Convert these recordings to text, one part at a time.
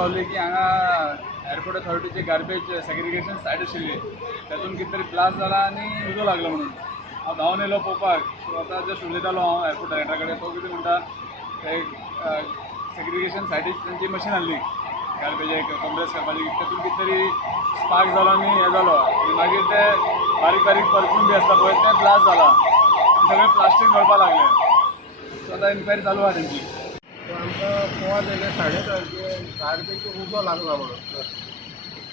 गावली की हांगा एअरपोर्ट अथॉरिटीचे गार्बेज सेग्रिगेशन सायड आशिल्ली तातूंत कितें तरी ब्लास्ट जाला आनी उजो लागलो म्हणून हांव धांवन येयलो पळोवपाक. सो आतां जस्ट उलयतालो हांव एअरपोर्ट डायरेक्टरा कडेन. तो कितें म्हणटा ते सेग्रिगेशन सायडीक तांची मशीन आहली गार्बेज कम्प्रेस करपाची, तातूंत कितें तरी स्पार्क जालो आनी हें जालो आनी मागीर ते बारीक बारीक परफ्यूम बी आसता पळय तें ब्लास्ट जाला आनी सगळें प्लास्टीक गळपाक लागलें. सो आतां इन्क्वायरी चालू आहा तेंची. आमकां पोवा तेजे साडे गाडयेचो उजो लागला म्हणून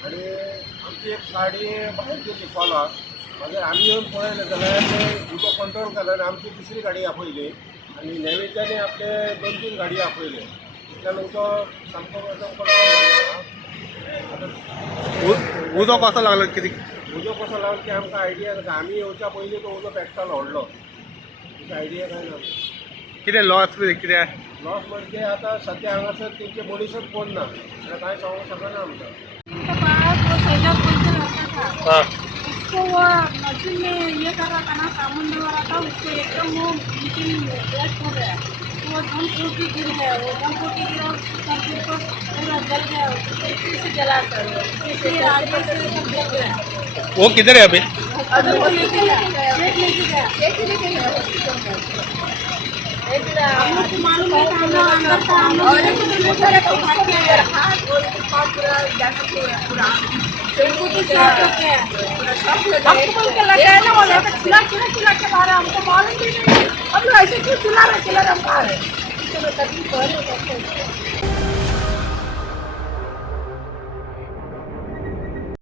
आनी आमची एक गाडी भायर गेली कॉलाक. मागीर आमी येवन पळयलें जाल्यार ते उजो कंट्रोल केलो आनी आमची दुसरी गाडी आपयली आनी नैवेद्याने आपले 2-3 गाडी आपयले. इतल्यान उजो सामको कंट्रोल जालो. उजो कसो लागलो कितें उजो कसो लागलो की आमकां आयडिया ना. आमी येवच्या पयलीं तो उजो पेट्टालो व्हडलो. आयडिया काय ना. कितें लॉस कितें लॉस म्हणजे आता सध्या हांगासर तेंचे मनीसच कोण ना जाल्यार कांय सांगूंक शकना आमकां. हाँ उसको वो मशीन में ये कर रहा था ना, सामान दे रहा था, उसको एकदम वो मशीन ब्लास्ट हो गया. वो धम फूट के गिर गया. वो धम फूट के गिरा, सब ऊपर पूरा जल गया. इसी से जला सर, इसी आगे से सब जल गया. वो किधर है अभी? अभी वो लेके गया, शेख लेके गया हॉस्पिटल में. हम लोग को मालूम है हम लोग अंदर था, हम लोग हाथ और पाँव पूरा जाके पूरा हमको तो शॉक लग गया. हमको बोल के लग गया ना, वो लेकर चिल्ला के मारा. हमको मालूम भी नहीं. हम लोग ऐसे क्यों चिल्ला रहे हम कहा है. चलो तभी